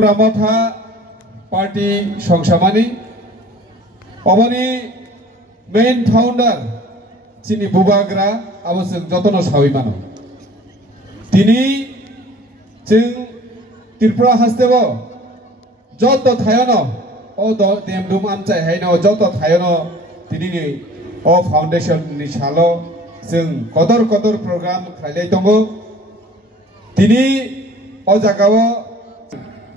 Pramotha Party Songsamani Omani main founder Chini Bubagra Aboseng Jotono Sawimano Tini Jeng Tripura Hastebo Joto Thayono O Demdum Amchai Haino Joto Thayono Tini O Foundation Nishalo Jeng Kotor Program Khailai Tongo Tini O Jagawo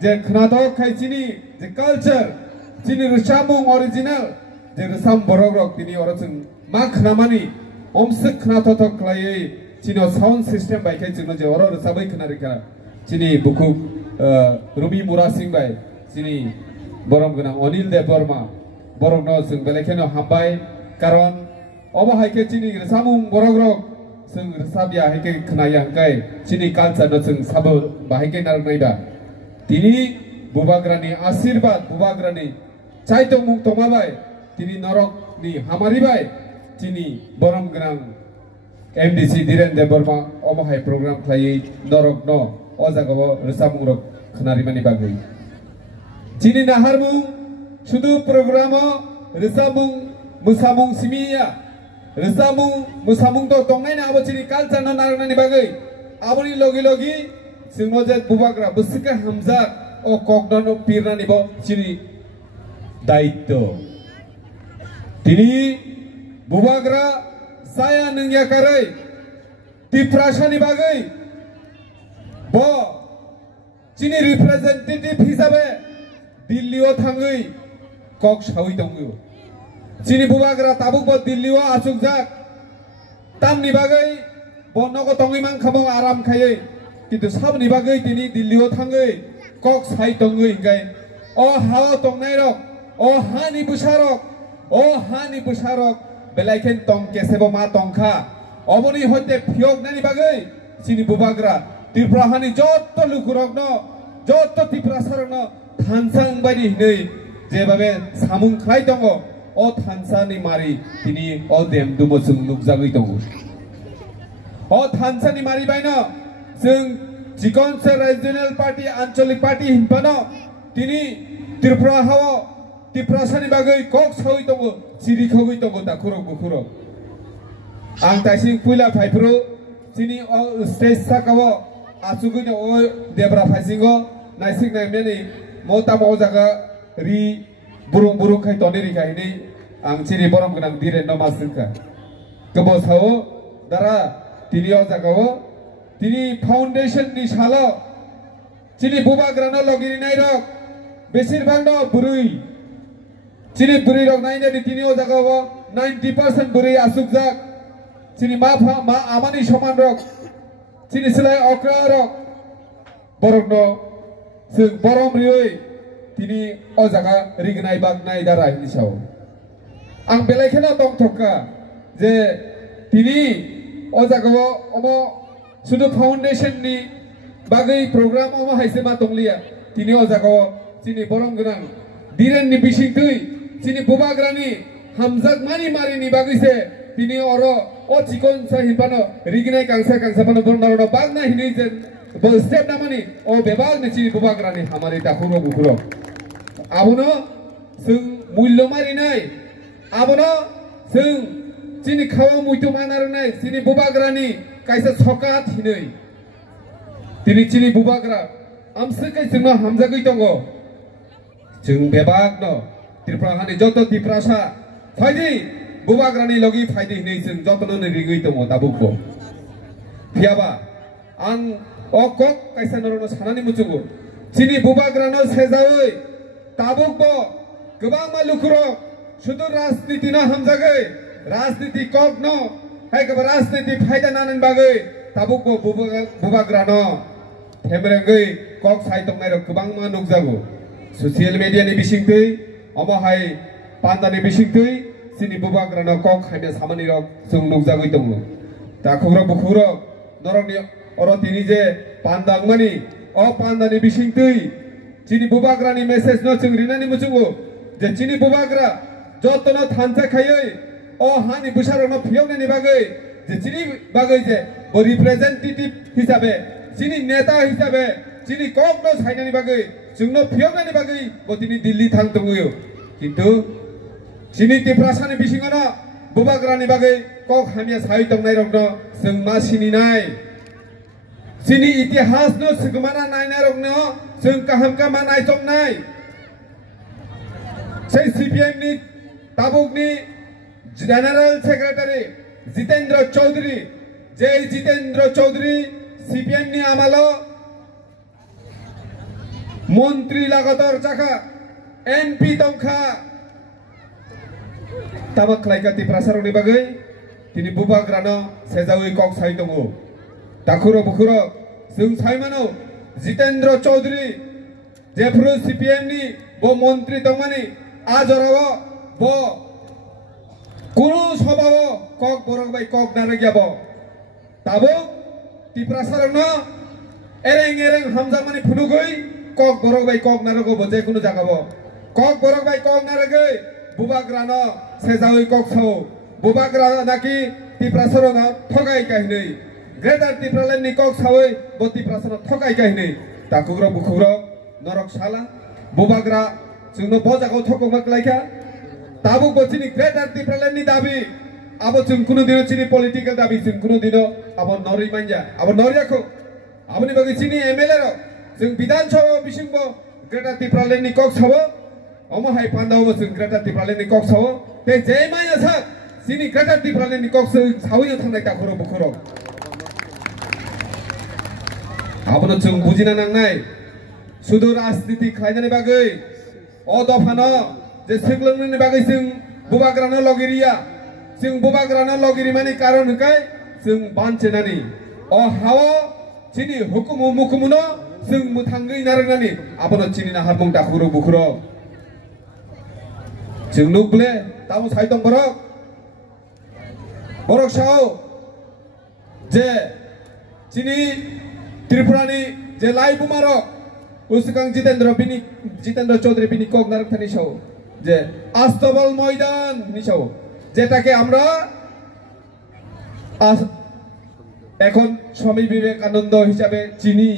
Je Khnatok Khai Chini Je culture Chini Rusamung original Je Rusam Borogrok Tini Oroseng Ma Khnamani Omsek Khnatok Klai Chino sound system by Kachino Je Oro Rusabai Khnarika Chini Bukuk Ruby Murasing by Chini Boromgana Onil De Burma Borogno Sung Belekeno Hambai Karon Omo Haike Chini Rusamung Borogrok Sung Rusabia Hike Khnayang Kai Chini Culture No Sung Sabo Bahike Narnaida Tini Bubagrani Asirbat Bubagrani Chaitong Mung Tomabai Tini Norok Ni Hamaribai Tini Boromgrang MDC Diren De Burma Omo Hai Program Klai Norok No Ozagawo Rusamung Knarimani Bagui Tini Naharmung Sudu Programo Rusamung Musamung Simia Rusamung Musamung To Tongaina Abo Chini Culture No Narnani Bagui Aboni Logi Singmojet Bubagra Busika Hamzat O Kokdono Pirani Bo Chini Daito Tini Bubagra Saya Nengya Karai Tiprashani Bagai Bo Chini representative Hisabe Dillio Tangai Kok Shawi Tongu Chini Bubagra Tabuk Bo Dillio Asukjak Tamni Bagai Bo Noko Tongiman Kamong Aram Kayai Kitu Sabni Bagai Tini Dillio Tangai Kok Sai Tongu Ingai O Hawa Tongnai O Hani Busharok Belaiken Tong Kesebo Ma Tongka Omoni Hote Pyok Nani Bagai Chini Bubagra Tripura Hani Joto Lukurokno Joto Tripura Sarokno Tansang Badi Nei Jebabe Samung Klai Tongo O Tansani Mari Tini O Dem Dumosung Nukjagui Tongo O Tansani Mari Baino Sung Jikonse Regional Party Ancholik Party Himpano Tini Tripura Hawa Tiprasani Bagai Kok Sawi Tongo Siri Kogui Tongo Takurok Bukurok Ang Tasing Pula Paipro Sini O Stage Sakawo Asugui O Debra Pasingo Naising Nameni Mota Mozaga Ri Burung Kai Toneri Kaini Ang Chiri Borom Gunang Dire No Masilka Kebo Sao Dara Tini Ozagawo Tini Foundation Ni Shalo Chini Bubagrano Logiri Nairok Besir Bangno Burui Chini Buri Rok Naina di Tini Ozagawa 90% Buri Asukjak Chini Ma Amani Shoman Rok Chini Silai Okra Rok Borogno Sung Borom Rioi Tini Ozaga Rignai Bagnai Dara Hinisao Ang Belekena Tong Toka Je Tini Ozagawa Omo Sudu Foundation ni Bagai program Omo Haisema Tonglia Tini Ozagawa Chini Borom Gunang Diren ni Bishingtui Chini Bubagrani Hamzak Mani Mari ni Bagise Tini Oro O Chikon Sa Himpano Riginai Kangsa Pano Bornaro Bagna Hinizen Bo Step Namani O Bebag ni Chini Bubagrani Hamari Takuro Bukuro Abono Sung Mullo Mari Nai Abono Sung Chini Kawa Muito Manar Nai Chini Bubagrani Kaisa Sokat Hinai Tini Chini Bubagra Amsekai Sungma Hamzagui Tongo Jung Bebag no Tripura Hani Joto Tiprasa Faidi Bubagrani Logi Faidi Nation Joto no Rigui Tomo Tabukbo Piaba Ang Okok Kaisanoro Sanani Muchungu Chini Bubagrano Sezawai Tabukbo Gubang Malukuro Shudur Rasniti no Hamzagai Rasniti Kok no Hai Kaba Rasniti Faida Nanan Bagai Tabukbo Bubagrano Temrengai Kok Saitok Nairo Gubang Manukzagu Social media ni Bishingtui Omo Hai Panda ni Bishingtui Sini Bubagrano Kok Haimia Samani Rok Sung Nukjagui Tongo Takurok Bukurok Norok ni Oro Tini Je Pandang Mani O Panda ni Bishingtui Chini Bubagrani message no Sung Rinani Muchungu Je Chini Bubagra Joto no Thansa Khayoi O Hani Busharo no Piyong ni Bagai Je Chini Bagai Je Bo representative Hisabe Chini Neta Hisabe Chini Kok no Sainani Bagai जोंनो फियगनानि बागै बतिनि दिल्ली थांदोंयो किन्तु सिनि तिफ्रासानि बिसिङावनो बुबाग्रानि बागै कक हामिया साइ दंनाय रंनो जों मा सिनिनाय सिनि इतिहासनो सिगमाना नायनाय रंनो जों काहामका मा नायजोबनाय সেই সিপিএম नि ताबुकनि जनरल सेक्रेटारि जितेन्द्र चौधरी जे जितेन्द्र चौधरी सीपीएम नि आमालो मंत्री लगातार जाका एमपी दंखा ताबक लाइका तिफ्रासारनि बागै तिनि बुबाग्रानो सेजावै कक साइ दङ दाखुरो बुखुरो जों साइमानो जितेन्द्र चौधरी जेफ्रु सीपीएम नि बो मंत्री दंमानि आजराव बो कुनु सभाव कक बरक बाय कक नारगियाब ताबो तिफ्रासारनो एरें एरें हामजामानि फुनुगै कक बरक बाय कक नारगो बजे कुनु जागाब कक बरक बाय कक नारगै बुबाग्रानो सेजावै कक साव बुबाग्रा नाकि तिफ्रासारनो थगाय काहिनै ग्रेटार तिफ्रालेन्डनि कक सावै बो तिफ्रासारनो थगाय काहिनै ताकुग्र बुखुग्र नरक साला बुबाग्रा जोंनो बजागाव थकमक लाइका ताबु बचिनि ग्रेटार तिफ्रालेन्डनि दाबि अब जों कुनु दिनो चिनि पलिटिकल दाबि जों कुनु दिनो अब नरि मानजा अब नरियाखौ आबनि बागै चिनि एमएलए र जों विधानसभा बिसिंबो ग्रेटार तिफ्रालेन्डनि कक सावो अमहाय पान्दाव जों ग्रेटार तिफ्रालेन्डनि कक सावो बे जेमाया सा चिनि ग्रेटार तिफ्रालेन्डनि कक सावयो थांनाय दाखुरो बुखुरो आबनो जों बुजिना नांनाय सुदु राजनीति खालायनायनि बागै अ दफानो जे सिगलोंनि बागै जों बुबाग्रानो लगिरिया जों बुबाग्रानो लगिरि मानि कारण हकाय जों बानचेनानि अ हावा चिनि हुकुम मुकुमनो जों मुथांगै नारनानि आबनो चिनि नाहारमं दाखुरो बुखुरो जों नुब्ले तामु साइदं बरक साव जे चिनि त्रिपुरानि जे लाई बुमारो उसकां जितेन्द्र चौधरी बिनी कक नारकथानि साव जे आस्तबल मयदान निसाव जेटाके আমরা এখন স্বামী বিবেকানন্দ হিসাবে চিনি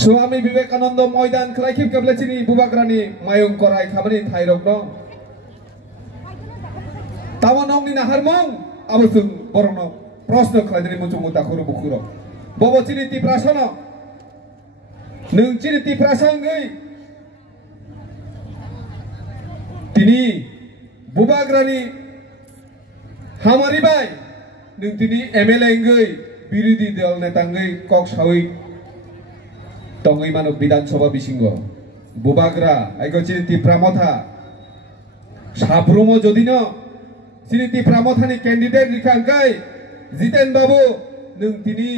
স্বামী বিবেকানন্দ ময়দান খালাইখিব কাবলে চিনি বুবাগ্রানি মায়ং করাই খাবানি থাইরগ্ন তামনংनि नाहारमं आबोसुं बरनो प्रश्न खालायनानै मुचुं मुताखुरो बुखुरो बबो चिनि तिफ्रासनो नों चिनि तिफ्रासांगै तिनी बुबाग्रानि हामारि बाय नों तिनी एमएलए गै बिरोधी दल नेतांगै कक सावै तंगै मानो विधानसभा बिसिंगो बुबाग्रा आइगो चिनि तिफ्रामथा साब्रुमो जदिनो चिनि तिफ्रामथानि कैंडिडेट रिखांगै जितेन बाबू नों तिनी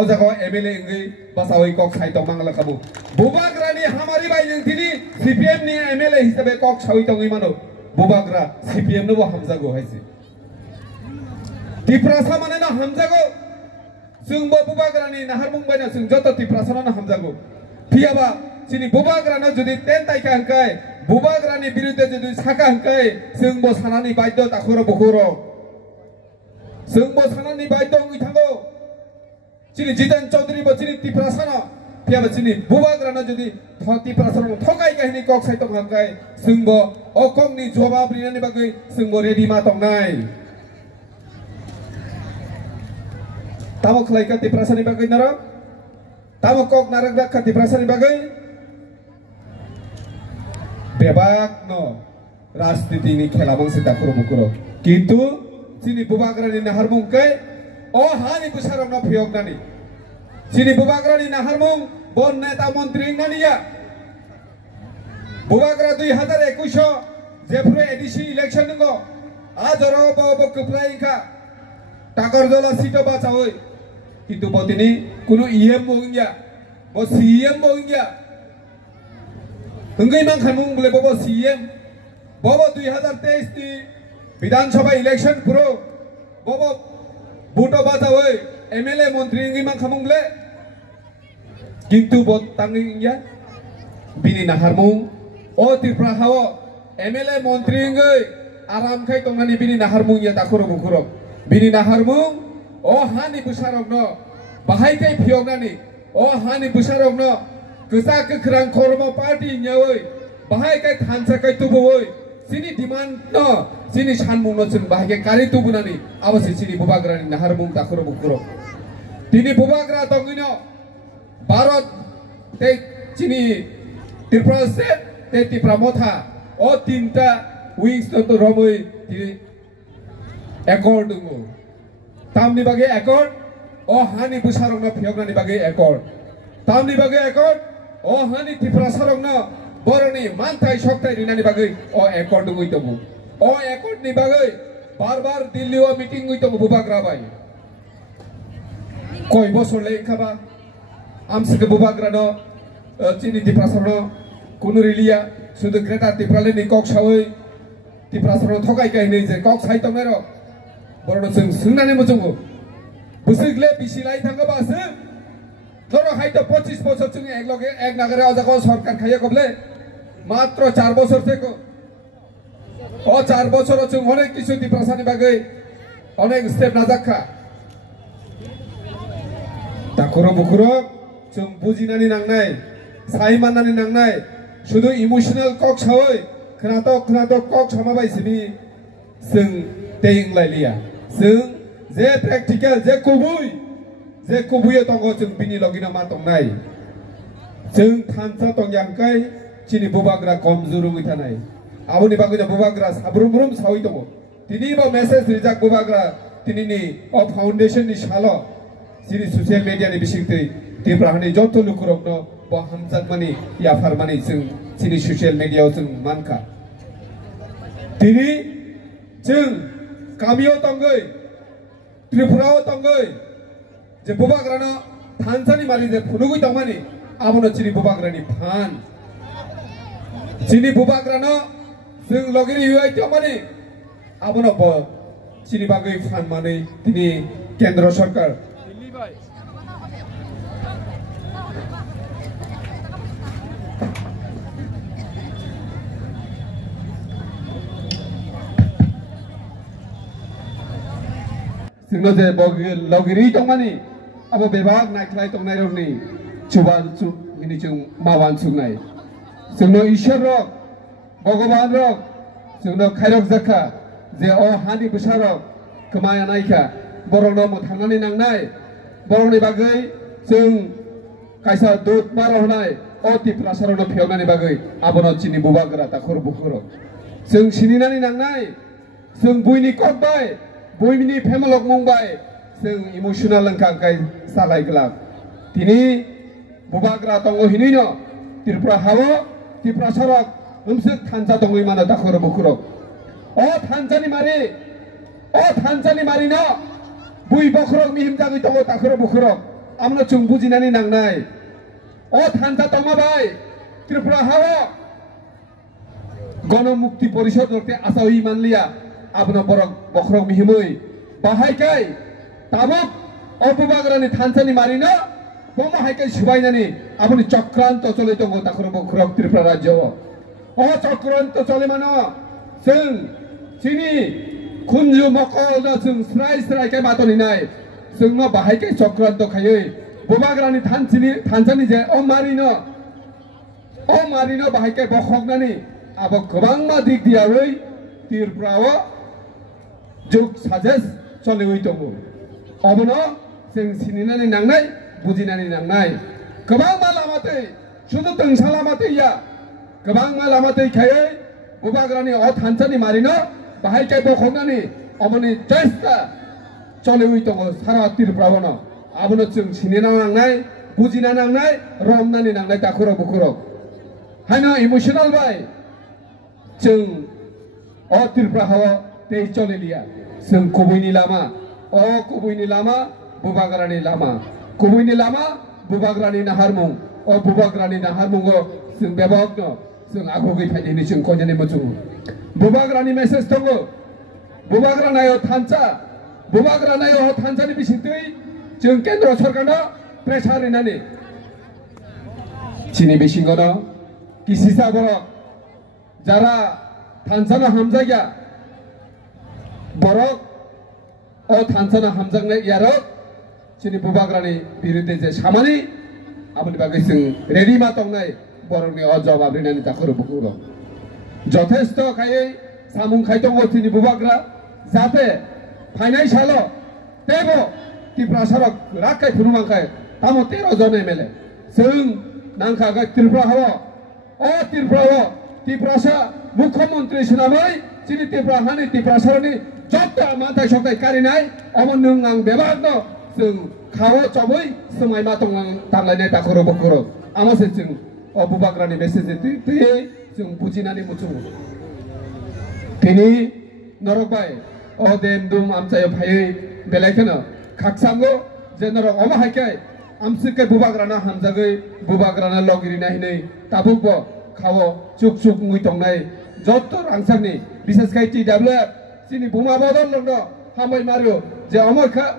अजागाव एमएलए गै बासावै कक साइ तंमांगला खाबु बुबाग्रानि हामारि बाय नों तिनी सीपीएम नि एमएलए हिसाबै कक सावै तंगै मानो बुबाग्रा सीपीएम नो हामजागो हाइसे तिफ्रासा माने ना हामजागो जों बुबाग्रानि नाहारमं बायना जों जत तिफ्रासानो हामजागो फियाबा चिनि बुबाग्रानो जुदि तेन ताइका हंकाय बुबाग्रानि बिरुद्धे जुदि साका हंकाय जों बो सानानि बाध्य ताखुरो बुखुरो जों बो सानानि बाध्य हंगै थांगो चिनि जितेन चौधरी बो चिनि तिफ्रासानो फियाबा चिनि बुबाग्रानो जुदि तिफ्रासानो थगाय काहिनि कक साइ तंग हंकाय जों बो अकंनि जवाब रिनानि बागै जों बो रेडि मा तंनाय तामो खलाइका तिफ्रासानि बागै नार तामो कक नारग्रा का तिफ्रासानि बागै बेबाक न राजनीतिनि खेला मंसे दाखुरो बुखुरो किन्तु चिनि बुबाग्रानि नाहारमं कै अ हानि बुसारं न फियगनानि चिनि बुबाग्रानि नाहारमं बन नेता मंत्री नानिया बुबाग्रा 2021 जेफ्रो एडिसि इलेक्शन नंगो आजरो बो कप्लाइका टाकरजला सीटो बाचावै किन्तु बतिनि कुनु ईएम बोंगिया बो सीएम बोंगिया हंगै मान खामुं बोले बो सीएम बो 2023 नि विधानसभा इलेक्शन पुरो बो भोटो बाचावै एमएलए मंत्री हंगै मान खामुं बोले किन्तु बो तांगिया बिनि नाहारमं ओ त्रिपुरा हाव एमएलए मंत्री हंगै आराम खाय तंनानि बिनि नाहारमं या दाखुरो बुखुरो बिनि नाहारमं ओ हानि बुसारगनो बाहायकै फियगनानि ओ हानि बुसारगनो kesa kekerang kormo party nyawai bahai kai thansa kai tuboi sini demand no sini sanmung no chung bahai kai kari tubunani abasi sini bubagrani naharmung takuro bukuro tini bubagra tongino Bharat te sini Tripura state te Tripura motha o tinta wings to romoi ti accord dungu tamni bage accord o hani busarong na phiogna ni bage accord tamni bage accord o hani Tripura sarong na boroni mantai shoktai rinani bage o accord dungu itomu o accord ni bage bar Delhi o meeting itomu bubagra bai koi bosor le khaba amsike bubagra no chini Tripura sarong kuno rilia sudah kereta Tripura le ni kok sawai Tripura sarong thokai kai nei je kok sai tongero borno sung sungnani mochungu busigle bisilai thanga bas ধরো হয়তো 25 বছর চুঙে এক নাগারে অজাগো সরকার খাইয়া কবলে মাত্র 4 বছর থেকে ও 4 বছর চুং অনেক কিছু Tripura বাগে অনেক স্টেপ না যাখা তাকরো বুকুরো চুং বুজিনানি নাংনাই সাইমানানি নাংনাই শুধু ইমোশনাল কক সাওই খনাতো কক সমাবাইছিনি जों दैंलाइलिया जों जे प्रेक्टिकल जे कुबुयो तंगो जों बिनि लगिना मा तंनाय जों थानसा तंयांकाय चिनि बुबाग्रा कमजुरुङै थानाय आबोनि बागैना बुबाग्रा साब्रुम सावै दङ दिनै बा मेसेज रिजाक बुबाग्रा दिनैनि अ फाउन्डेशन नि सालो चिनि ससियेल मिडिया नि बिसिंतै Tripura जत लुकुरकनो ब हामजाकमानि याफारमानि जों चिनि ससियेल मिडियायाव जों मानखा दिनै जों गामियाव तंगै Tripuraयाव तंगै जे बुबाग्रानो थानसानि मारि जे फुनुगै तंमानि आबोनो चिनि बुबाग्रानि फान चिनि बुबाग्रानो जों लगेरि हुइ तंमानि आबोनो ब चिनि बागै फान मानै दिनै केन्द्र सरकार जोंनो जे लगेरि तंमानि अब बेबाग नायख्लाय तंनाय रंनि चुबान चुनि जों मावान सुनाय जोंनो ईश्वर रक भगवान रक जोंनो खायरक जाखा जे अ हानि बुसारक कमाया नायखा बरनो थांनानै नांनाय बरनि बागै जों कायसा दुत मारहनाय अ Tripura सारनो फेवनानि बागै आबोनो चिनि बुबाग्रा ताखर बुखर जों सिनिनानै नांनाय जों बुइनि ककबाय बयनि फेमलक मंबाय जों इमोशनाल लंखांखाय सालायग्लाब दिनै बुबाग्रा दङ हिनैनो Tripura हावो Tripura सरक हमसक थानसा दङै मानो दाखर बुखरक अ थानसानि मारिनो बुइ बखरक मिहिम जागै दङ दाखर बुखरक आमनो जों बुजिनानै नांनाय अ थानसा दङबाय Tripura हावो गणमुक्ति परिषद रक्ते आसावि मानलिया आबनो बरक बखरक मिहिमै बाहायकाय ताबुक अ बुबाग्रानि थानसानि मारिनो बमाहायकाय सुबायनानि आबोनि चक्रान्त चले दङ दाखर बखरक Tripura राज्यआव अ चक्रान्त चले मानो जों चिनि खुन्जु मकल जों स्राय मातनिनाय जोंनो बाहायकाय चक्रान्त खायै बुबाग्रानि थानसानि जे अ मारिनो बाहायकाय बखगनानि आबो गोबां मा दिग दियावै Tripuraयाव जुग साजेस चलिवै दङ अबनो जों सिनिनानै नांनाय बुजिनानै नांनाय गोबां मा लामातै शुद्ध तंसा लामातैया गोबां मा लामातै खायै बुबाग्रानि अ थानसानि मारिनो बाहायकाय बखगनानि अबनि चेष्टा चलिवै दङ सारा Tripuraयावनो आबनो जों सिनिना नांनाय बुजिना नांनाय रमनानै नांनाय दाखुरा बुखुरक हायनो इमोशनाल बाय जों अ Tripuraयाव ते चलिलिया जों कुबैनि लामा अ कुबैनि लामा बुबाग्रानि लामा कुबैनि लामा बुबाग्रानि नाहारमुं अ बुबाग्रानि नाहारमुंगो जों बेबागनो जों आगुगै फायदिनि जों कन्यानि मचुं बुबाग्रानि मेसेज दङ बुबाग्रानाय थानसानि बिसिंतै जों केन्द्र सरकारनो प्रेसार होनानै चिनि बिसिंगनो किसिसा बरक যারা थानसाना हामजाया बरक अ थानसाना हामजांनाय यारक चिनि बुबाग्रानि बिरुद्धे जे सामानि aboni bagai sing ready ma tongnai borokni o jawab rinani takoro bukuro যথেষ্ট খাইয়ে সামুং খাইতঙ্গ তিনি বুবাগ্রা যাতে ফাইনাই সালো তেবো ত্রিপুরা সড়ক রাখাই ফুনুমাংখাই তামো 13 জন এমএলএ जों नांखागा त्रिपुरा हाव ओ त्रिपुरासा मुख्यमंत्री सुनामै चिनि त्रिपुरा हानि त्रिपुरा सरनि जत्ता मानथाय सकाय कारिनाय अमन नों आं बेबागनो जों खावो चबै समाय मातंग तांलायनाय दाखरो बखरो आमासे जों अ बुबाग्रानि मेसेज तियै जों बुजिनानै मुचु तिनि नरकबाय अ देम दुम आमचाय फायै बेलायखनो खाकसांगो जे नरक अमा हायखाय आमसिके बुबाग्राना हामजागै बुबाग्राना लगिरि नाहिनै ताबुकबो खावो चुक चुक मुइ तंनाय जत्त रांसांनि बिसेसखाय TWF चिनि बुमा बदल लंनो हामै मारियो जे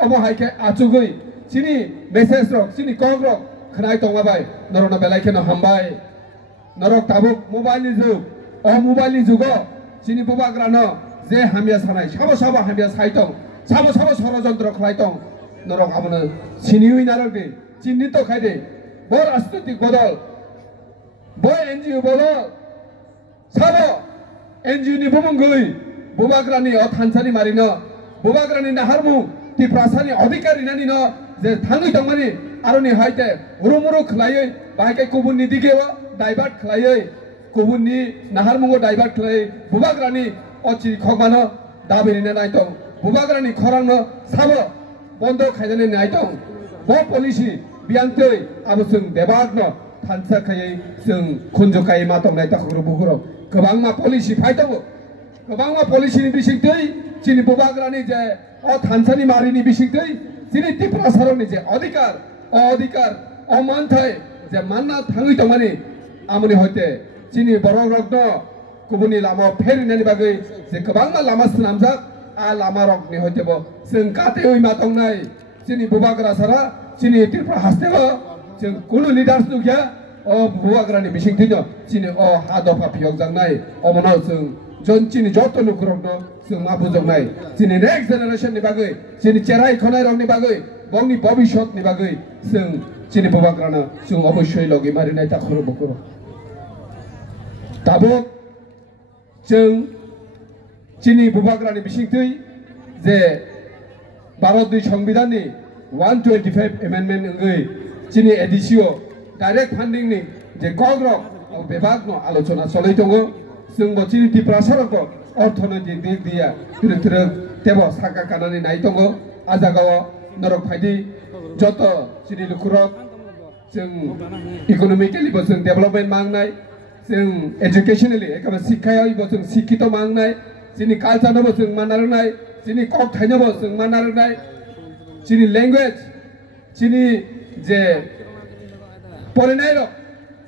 अमो हायखे आचुगै चिनि मेसेज रक चिनि कग रक खनाय तंगाबाय नरना बेलायखेनो हामबाय नरक ताबुक मोबाइलनि जुग अ मोबाइलनि जुगो चिनि बुबाग्रानो जे हामिया सानाय साबो हामिया सायतं साबो षড়যন্ত্র खालायतं नरक आमनो चिनिउइ नारकनि चिन्हित खायदे बर राजनैतिक बदल बर एनजिओ बदल साबो एनजिओ नि बुमंगै बुबाग्रानि अ थानसानि मारिनो बुबाग्रानि नाहारमु त्रिपुरासानि अधिकारी नानि न जे थाङै दंमानि आरोनि हायते उरुमुरु खलायै बाहायके गुबुननि दिगेवा डाइभार्ट खलायै गुबुननि नाहारमुङो डाइभार्ट खलायै बुबाग्रानि अचि खगमानो दाबिरिना नायतं बुबाग्रानि खरांनो साबो बन्द खायनानै नायतं ब पलिसि बियांतै आबो जों बेबागनो थानसाखायै जों खुनजकायै मातंनाय ताखरो बुखरो गोबांमा पलिसि फायदोबो गोबांमा पलिसिनि बिसिंतै चिनि बुबाग्रानि जे अ थानसानि मारिनि बिसिंतै चिनि त्रिपुरा सरनि जे अधिकार अ मानथाय जे मानना थाङै दंमानि आमनि हयते चिनि बरक रगनो गुबुननि लामा फेरिनायनि बागै जे गोबांमा लामा सुनामजाक आ लामा रगनि हयतेबो जों कातेयै मातंनाय चिनि बुबाग्रा सारा चिनि त्रिपुरा हास्तेबो जों कुनु लिडार्स नुखिया अ बुबाग्रानि बिसिंथिनो चिनि अ हा दफा फियक जांनाय अमनो जों जन चिनि जत लुखरगनो जों मा बुजंनाय चिनि नेक्स्ट जेनेरेशननि बागै चिनि चेराय खनाय रगनि बागै बंनि भबिष्यतनि बागै जों चिनि बुबाग्रानो जों अबশ্যই लगि मारिनाय ताखरो बखरो दाबो जों चिनि बुबाग्रानि बिसिंथै जे भारतनि संविधाननि 125 एमेन्डमेन्ट अंगै चिनि एडिसिओ डाइरेक्ट फान्डिंनि जे कग्रक बेबागनो आलोचना चलै दङ जोंबो चिनि त्रिपुरा सरको अर्थनैतिक दिग दिया थ्रो तेबो साका कानानै नाय दङ आजागाव नरक फायदि जत चिनि लुखुरक जों इकोनमिकेलिबो जों डेभलपमेन्ट मांगनाय जों एजुकेशनेलि एकेबारे शिक्षायावबो जों शिक्षित मांगनाय चिनि कालचारनोबो जों मानारनाय चिनि कक थाइनोबो जों मानारनाय चिनि लैंग्वेज चिनि जे फरायनाय र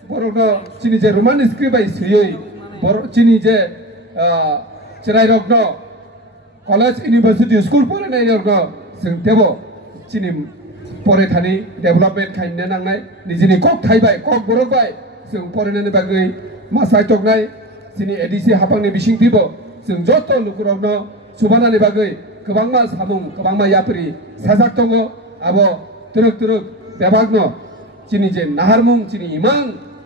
बर'नो चिनि जे रोमान स्क्रिप्ट बाय सयै बर चिनि जे चिराय रगनो कलेज इउनिभार्सिटी स्कुल फरायनाय रगनो जों तेबो चिनि फरायथानि डेभलपमेन्ट खायनो नांनाय निजिनि कक थाइबाय कक बरकबाय जों फरायनायनि बागै मासाय तगनाय चिनि एडिसि हाफांनि बिसिंथिबो जों जत लुखुरगनो सुबानानि बागै गोबांमा सामुं गोबांमा यापरि साजाक दङ आबो तुरुक बेबागनो चिनि जे नाहारमुं चिनि इमां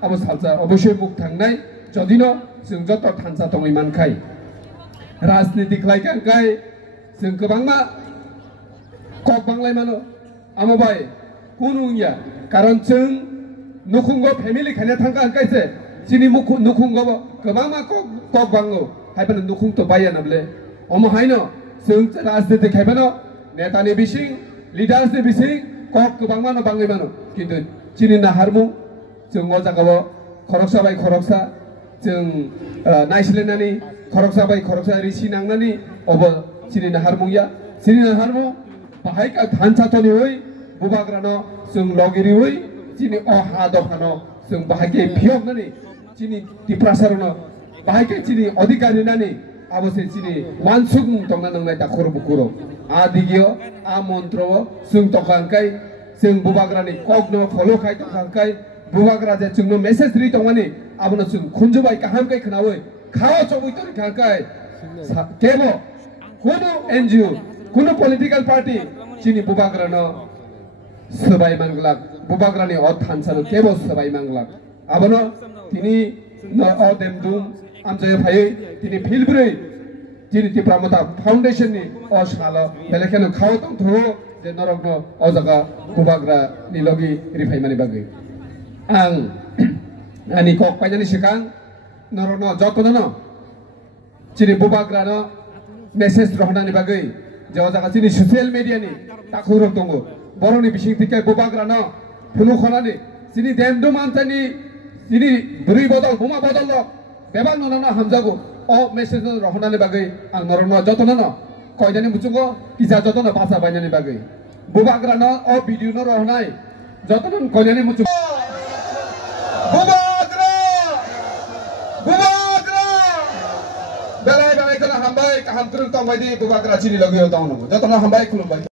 आबो सालजा अबশ্যই मुख थांनाय जदिनो जों जत थानसा दङ इमानखाय राजनीति खालायखांखाय जों गोबांमा कक बांलाय मानो आमबाय कुनुया कारण जों नुखुंगो फेमिलि खायना थांखांखायसे चिनि मुख नुखुंगो गोबांमा कक बांगो हायबानो नुखुंथ बाया नाबले अमो हायनो जों राजनीति खायबानो नेतानि बिसिं लिडार्सनि बिसिं कक गोबांमानो बाङै मानो किन्तु चिनि नाहारमु जों अजागाव खरकसा बाय खरकसा जों नायस्लायनानै खरकसा बाय खरकसा रिसि नांनानै अब चिनि नाहारमुया चिनि नाहारमु बाहाय थानसाथनि होय बुबाग्रानो जों लगिरि चिनि अ हा दफानो जों बाहायके फियकनानै चिनि त्रिपुरा सरनो बाहायके चिनि अधिकारी नानि आबसे चिनि वानसुग दंना नांनाय दाखर बुखुरो आ दिगियो आ मन्त्र जों तखांखाय जों बुबाग्रानि कगनो फलो खाय तखांखाय बुबाग्रा जे जोंनो मेसेज रि दंमानि आबनो जों खुनजुबाय गाहामखाय खोनावै खाओ चबैतरि खांखाय केबो कुनु एनजिओ कुनु पलिटिकल पार्टी चिनि बुबाग्रानो sebai manglak bubagrani o thansano kebo sebai manglak abono tini o demdum amjaya phai tini philbrei tini tipramata foundation ni o sala belekeno khao tong tho je norokno o jaga bubagra ni logi rifai mani bagi ang ani kok painani sikang norokno jotono no tini bubagra no message rohnani bagi je o jaga tini social media ni takhurok tongo boroni bising tikai bubagra no phunu khonani tini demdum amtani tini buri bodol buma bodol lo bebang no na hamjago o message no rohnani bagi ang norokno jotono no koidani muchungo kisa jotono basa bainani bagi bubagra no o video no rohnai jotono koidani muchungo bubagra belai belai kana hambai kaham kurung tong baidi bubagra chini logi tong no jotono hambai kulum bai